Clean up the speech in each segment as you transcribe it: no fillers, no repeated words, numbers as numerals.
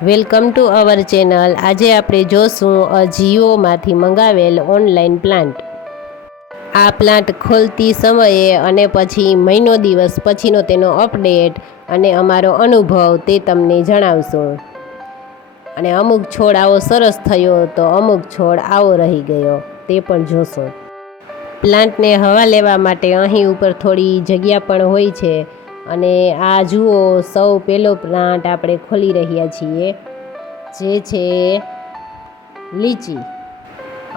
Welcome to our channel. આજે આપણે જોશું જીઓમાંથી મંગાવેલ ઓનલાઈન પ્લાન્ટ। આ પ્લાન્ટ ખોલતી સમયે અને પછી મહિનો દિવસ પછીનો તેનો અપડેટ અને અમારો અનુભવ તે તમને જણાવશું। અને અમુક છોડ આવો સરસ થયો તો અમુક છોડ આવો રહી ગયો તે પણ જોશું। પ્લાન્ટને હવા લેવા માટે અહીં ઉપર થોડી જગ્યા પણ હોય છે। અને આ જુઓ, સૌ પહેલો પ્લાન્ટ આપણે ખોલી રહ્યા છીએ, જે છે લીચી।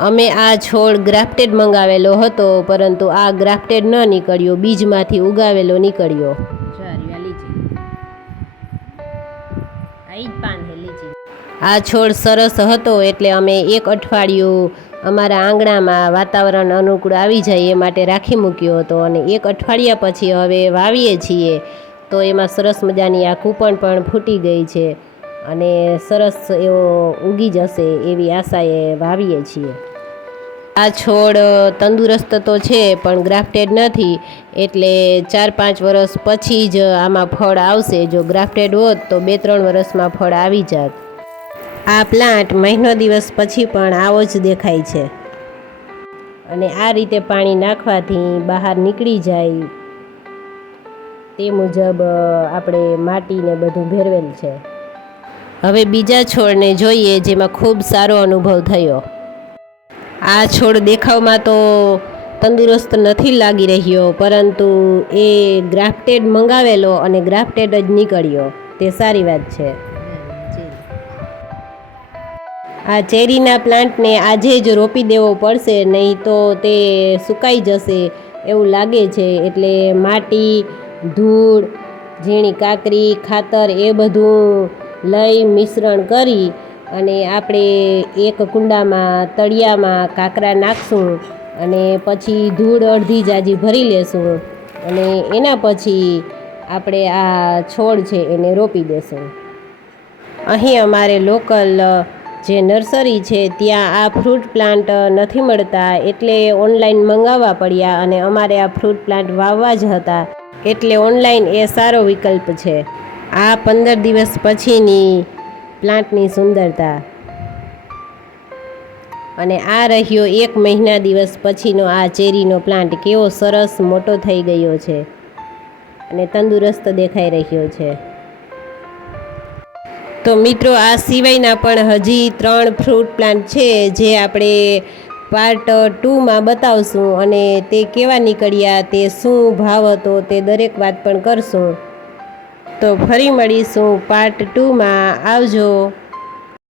અમે આ છોડ ગ્રાફ્ટેડ મંગાવેલો હતો, પરંતુ આ ગ્રાફ્ટેડ ન નીકળ્યો, બીજમાંથી ઉગાવેલો નીકળ્યો। આ છોડ સરસ હતો એટલે અમે એક અઠવાડિયું અમારા આંગણામાં વાતાવરણ અનુકૂળ આવી જાય એ માટે રાખી મૂક્યો હતો। અને એક અઠવાડિયા પછી હવે વાવીએ છીએ તો એમાં સરસ મજાની આ કૂપણ પણ ફૂટી ગઈ છે અને સરસ એવો ઉગી જશે એવી આશાએ વાવીએ છીએ। આ છોડ તંદુરસ્ત તો છે પણ ગ્રાફ્ટેડ નથી, એટલે 4-5 વર્ષ પછી જ આમાં ફળ આવશે। જો ગ્રાફ્ટેડ હોત તો 2-3 વર્ષમાં ફળ આવી જાત। આ પ્લાન્ટ મહિનો દિવસ પછી પણ આવો જ દેખાય છે અને આ રીતે પાણી નાખવાથી બહાર નીકળી જાય તે મુજબ આપણે માટીને બધું ભેરવેલ છે। હવે બીજા છોડને જોઈએ જેમાં ખૂબ સારો અનુભવ થયો। આ છોડ દેખાવમાં તો તંદુરસ્ત નથી લાગી રહ્યો, પરંતુ એ ગ્રાફ્ટેડ મંગાવેલો અને ગ્રાફ્ટેડ જ નીકળ્યો તે સારી વાત છે। આ ચેરીના પ્લાન્ટને આજે જ રોપી દેવો પડશે, નહીં તો તે સુકાઈ જશે એવું લાગે છે। એટલે માટી, ધૂળ, ઝીણી કાકરી, ખાતર એ બધું લઈ મિશ્રણ કરી અને આપણે એક કુંડામાં તળિયામાં કાંકરા નાખશું અને પછી ધૂળ અડધી જાજી ભરી લેશું અને એના પછી આપણે આ છોડ છે એને રોપી દેશું। અહીં અમારે લોકલ જે નર્સરી છે ત્યાં આ ફ્રૂટ પ્લાન્ટ નથી મળતા, એટલે ઓનલાઈન મંગાવવા પડ્યા અને અમારે આ ફ્રૂટ પ્લાન્ટ વાવવા જ હતા, એટલે ઓનલાઈન એ સારો વિકલ્પ છે। આ 15 દિવસ પછીની પ્લાન્ટની સુંદરતા અને આ રહ્યો 1 મહિના દિવસ પછીનો આ ચેરીનો પ્લાન્ટ કેવો સરસ મોટો થઈ ગયો છે અને તંદુરસ્ત દેખાઈ રહ્યો છે। તો મિત્રો, આ સિવાયના પણ હજી 3 ફ્રૂટ પ્લાન્ટ છે જે આપણે પાર્ટ 2માં બતાવશું અને તે કેવા નીકળ્યા, તે શું ભાવ હતો, તે દરેક વાત પણ કરશું। તો ફરી મળીશું પાર્ટ 2માં। આવજો।